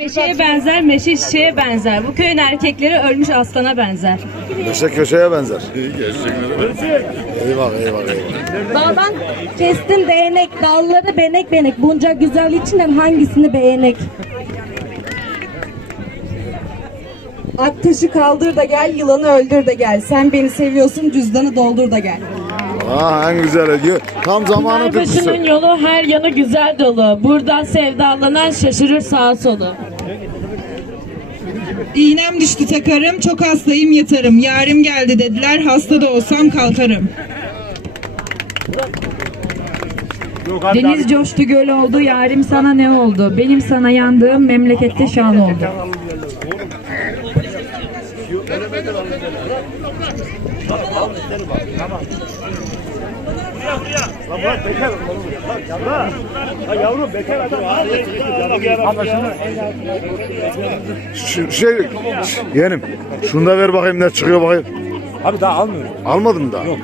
Meşeye benzer, meşe çiçeğe benzer. Bu köyün erkekleri ölmüş aslana benzer. Meşe köşeye benzer. eyvah eyvah eyvah. Dağdan kestim değnek, dalları benek benek. Bunca güzel içinden hangisini beğenek? Ateşi kaldır da gel, yılanı öldür de gel. Sen beni seviyorsun, cüzdanı doldur da gel. Aa en güzel diyor. Tam zamanı Pınarbaşı'nın tıpkısı. yolu her yanı güzel dolu. Buradan sevdalanan şaşırır sağa solu. İğnem düştü takarım, çok hastayım yatarım. Yarim geldi dediler, hasta da olsam kalkarım. Deniz coştu göl oldu, yarim sana ne oldu? Benim sana yandığım memlekette şan oldu. Şu, şey, yeğenim. Şunu da ver bakayım ne çıkıyor bakayım. Abi daha almıyorum. Almadın mı daha? Yok.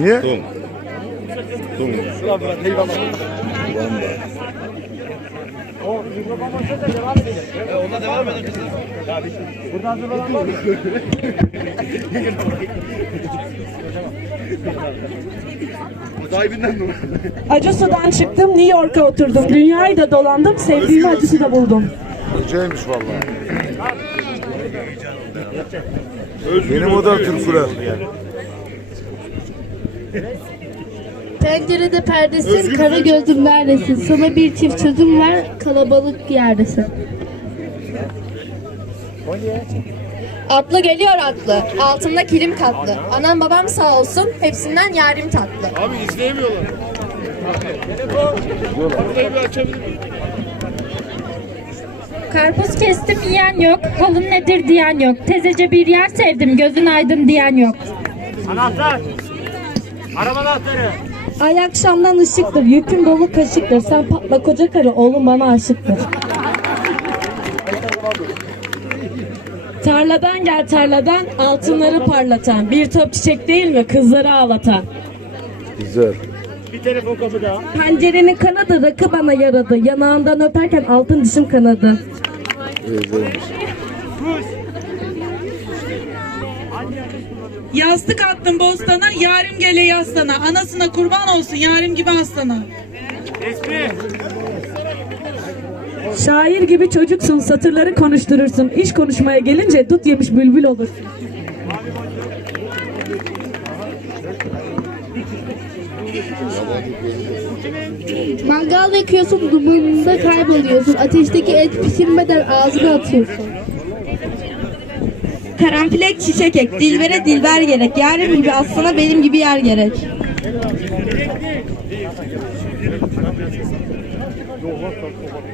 Niye? Acı sudan çıktım, New York'a oturdum. Dünyayı da dolandım, sevdiğimi acısı da buldum. Güzelmiş vallahi. Benim o da türküler. Pencerede perdesin, kara gözüm neredesin? Sana bir çift çözüm ver, kalabalık yerdesin. Atlı geliyor atlı, altında kilim katlı. Anam babam sağ olsun, hepsinden yarim tatlı. Karpuz kestim yiyen yok, halın nedir diyen yok. Tezece bir yer sevdim, gözün aydın diyen yok. Anahtar. Araba anahtarı. Ay akşamdan ışıktır, yüküm dolu kaşıktır. Sen patla koca karı, oğlum bana aşıktır. Tarladan gel tarladan, altınları parlatan. Bir top çiçek değil mi kızları ağlatan. Güzel. Bir telefon kapıda. Pencerenin kanadı rakı bana yaradı. Yanağından öperken altın dişim kanadı. Güzelmiş. Yastık attım bostana, yarim gele yastana. Anasına kurban olsun, yarim gibi aslana. Resmi. Şair gibi çocuksun, satırları konuşturursun. İş konuşmaya gelince dut yemiş bülbül olursun. Mangal yakıyorsun, dumanında kayboluyorsun. Ateşteki et pişirmeden ağzına atıyorsun. Karanfilek çiçek ek, dilbere dilber gerek. Yarim gibi aslana benim gibi yer gerek.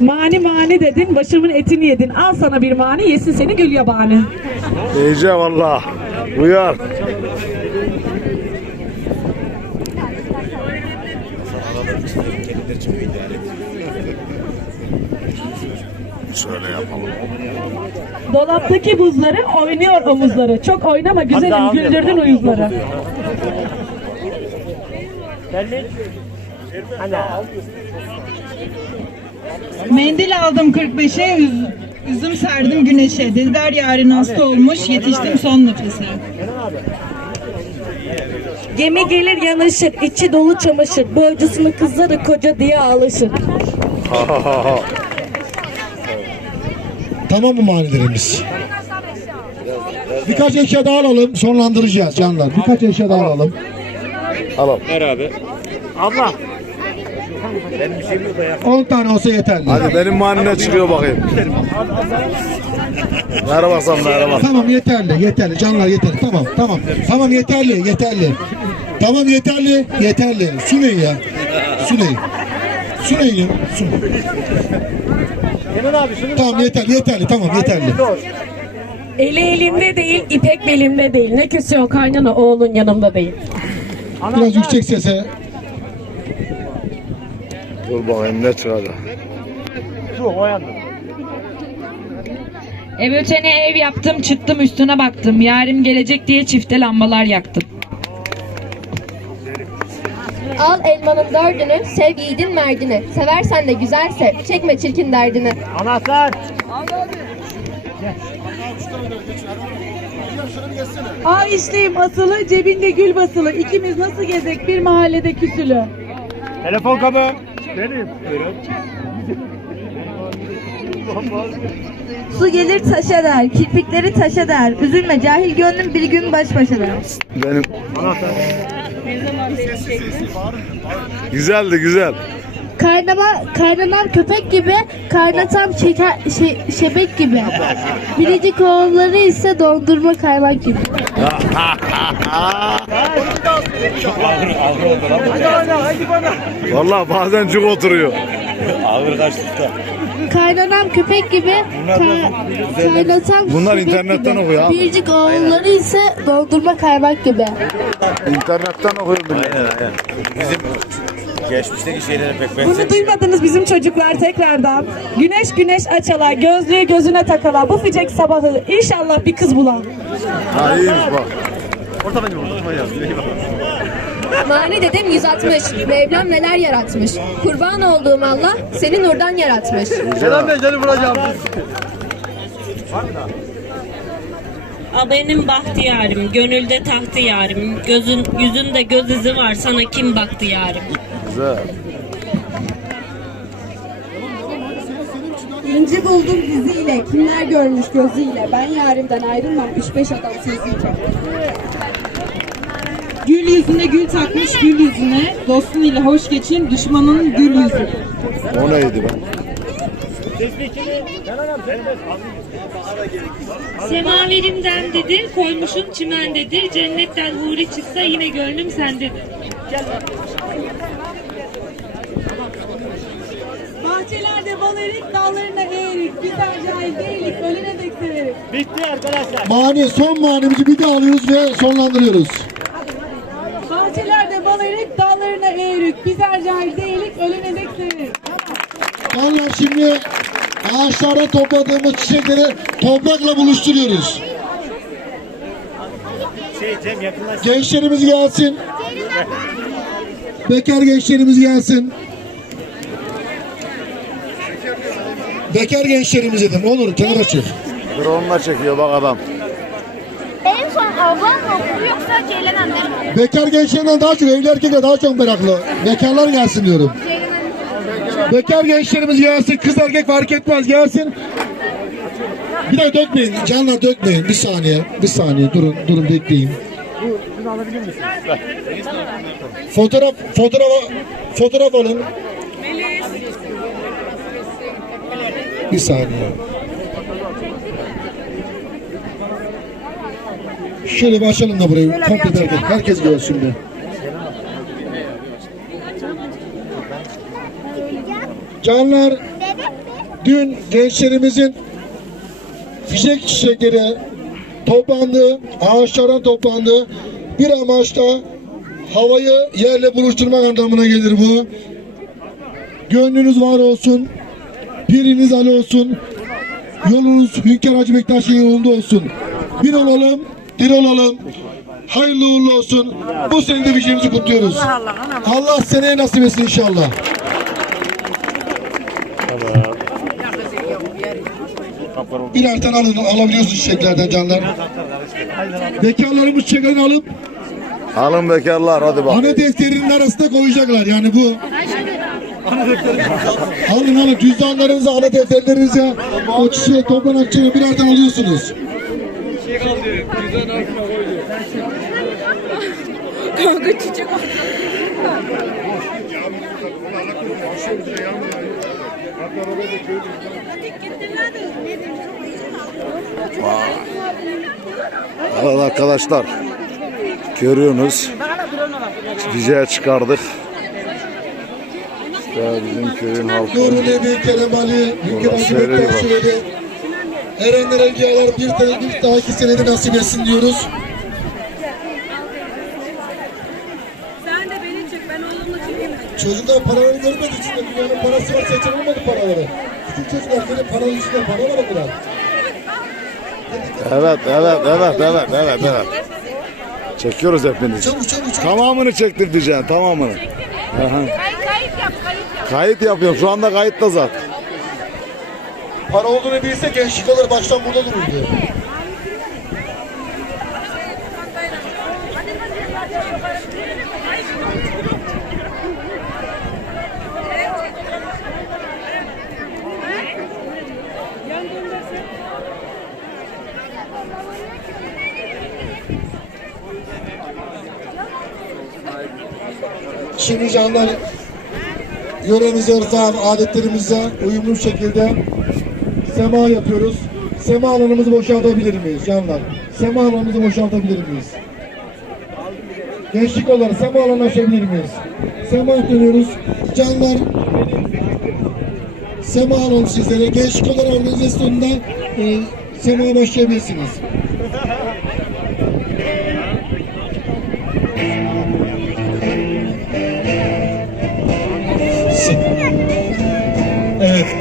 Mani mani dedin, başımın etini yedin. Al sana bir mani, yesin seni gül yabani. İyice valla. Uyar. Şöyle yapalım. Dolaptaki buzları oynuyor omuzları. Çok oynama güzelim, güldürdün uyuzları. Mendil aldım 45'e, üz- üzüm serdim güneşe. Dilber yarın hasta olmuş, yetiştim son nefese. Gemi gelir yanaşır, içi dolu çamaşır. Boycusunu kızları koca diye alışır. Tamam mı manilerimiz? Birkaç eşya daha alalım, sonlandıracağız canlar. Birkaç eşya daha alalım. Alalım. Ver abi. Abla. Benim bir şeyim yok ya. 10 tane olsa yeterli. Hadi benim manine çıkıyor bakayım. Merhaba sen merhaba. Tamam yeterli, yeterli. Canlar yeterli. Tamam, tamam. Tamam yeterli, yeterli. Tamam yeterli, yeterli. Su ne ya? Su ne? Su ne ya? Su. Kenan abi şunu Tamam yeterli, yeterli. Tamam yeterli. Eli elimde değil, ipek belimde değil. Ne küsüyor kaynana oğlun yanımda değil. Biraz yüksek sese. Dur bakayım ne çıkacak. Su o yandı. Ev ötene ev yaptım, çıktım üstüne baktım. Yarim gelecek diye çifte lambalar yaktım. Al elmanın dördünü, sev yiğidin merdini. Seversen de güzel sev, çekme çirkin derdini. Anahtar. A işleyim asılı, cebinde gül basılı. İkimiz nasıl gezek bir mahallede küsülü. Telefon kabı. Benim. Su gelir taşa der, kirpikleri taşa der. Üzülme cahil gönlüm bir gün baş başa der. Benim. Güzeldi güzel. Kaynama, kaynanam köpek gibi, kaynatam şeker, şey, şebek gibi. Biricik oğulları ise dondurma kaymak gibi. Vallahi bazen cuk oturuyor. Kaynanam köpek gibi, ka- kaynatam Bunlar şebek internetten gibi. okuyor abi. Biricik oğulları ise dondurma kaymak gibi. İnternetten okuyor millet. Geçmişteki şeylere pek Bunu duymadınız bizim çocuklar tekrardan. Güneş güneş açala, gözlüğü gözüne takala. Bu ficek sabahı inşallah bir kız bulan. Ha iyiymiş bak. Mani dedem 160, Mevlam neler yaratmış. Kurban olduğum Allah seni nurdan yaratmış. A benim bahtiyarım, gönülde tahtı yarim. Gözün, yüzünde göz izi var, sana kim baktı yarim? Güzel. İnci buldum diziyle, kimler görmüş gözüyle. Ben yarimden ayrılmam, 3-5 adam sözüyle. Gül yüzüne gül takmış gül yüzüne. Dostun ile hoş geçin düşmanın gül yüzü. O neydi be? Semaverimden dedi, koymuşun çimendedir. Cennetten huri çıksa yine gönlüm sendedir. Bahçelerde bal erik, dallarında eğrik. Güzel cahil değilik, ölene dek severim. Bitti arkadaşlar. Mani son manimizi bir daha alıyoruz ve sonlandırıyoruz. Bahçelerde bal erik, dallarına eğrik. Güzel cahil değilik, ölene dek severim. Canlar şimdi ağaçlarda topladığımız çiçekleri toprakla buluşturuyoruz. Şey Cem. Gençlerimiz gelsin. Bekar gençlerimiz gelsin. Bekar gençlerimiz dedim. Olur kenara çık. Drone'la çekiyor bak adam. En son ablam mı okudu yoksa Ceylan? Bekar gençlerden daha çok evli erkekler daha çok meraklı. Bekarlar gelsin diyorum. Bekar gençlerimiz gelsin. Kız erkek fark etmez gelsin. Bir de dökmeyin. Canlar dökmeyin. Bir saniye. Bir saniye. Durun. Durun bekleyin. Fotoğraf fotoğraf fotoğraf alın. Bir saniye. Şöyle bir açalım da burayı. Komple derken. Herkes görsün bir. Canlar dün gençlerimizin fişek çiçekleri toplandı, ağaçlardan toplandı. Bir amaçta havayı yerle buluşturmak anlamına gelir bu. Gönlünüz var olsun, piriniz Ali olsun, yolunuz Hünkar Hacı Bektaş'ın yolunda olsun. Bir olalım, bir olalım. Hayırlı uğurlu olsun. Bu sene de vicdanımızı kutluyoruz. Allah seneye nasip etsin inşallah. Birer tane alın, alabiliyorsun çiçeklerden canlar. Bekarlarımız çiçeklerini alıp Alın bekarlar hadi bak. ana defterinin arasında koyacaklar yani bu. Alın alın cüzdanlarınızı, ana defterlerinize o çiçeği toplanan çiçeği birer tane alıyorsunuz. Evet arkadaşlar. Görüyorsunuz. Bize çıkardık. İşte bizim köyün halkı. Nuruli Büyük Kerem Ali, Hünkar Hacı Bektaş söyledi. Erenler Evliyalar bir, tane, bir dahaki senede nasip etsin diyoruz. Sen de beni çek, ben oğlumla çekeyim. Çocuklar paraları görmedi için de dünyanın parası varsa hiç alamadı paraları. Küçük çocuklar böyle paranın üstüne para alamadılar. Evet, evet, evet, evet, evet, evet. Çekiyoruz hepiniz. Çabuk çabuk çabuk. Tamamını çektir diyeceksin, tamamını. Aha. Kayıt yapıyorum. Şu anda kayıtta zaten. Para olduğunu bilse gençlik alır baştan burada dururdu. Şimdi canlar yöremize, örfen, adetlerimize uyumlu şekilde sema yapıyoruz. Sema alanımızı boşaltabilir miyiz canlar? Sema alanımızı boşaltabilir miyiz? Gençlik olarak sema alanı açabilir miyiz? Sema dönüyoruz. Canlar sema alanı sizlere. Gençlik olarak organizasyonunda e, sema başlayabilirsiniz.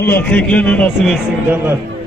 Allah teklerini nasip etsin canlar.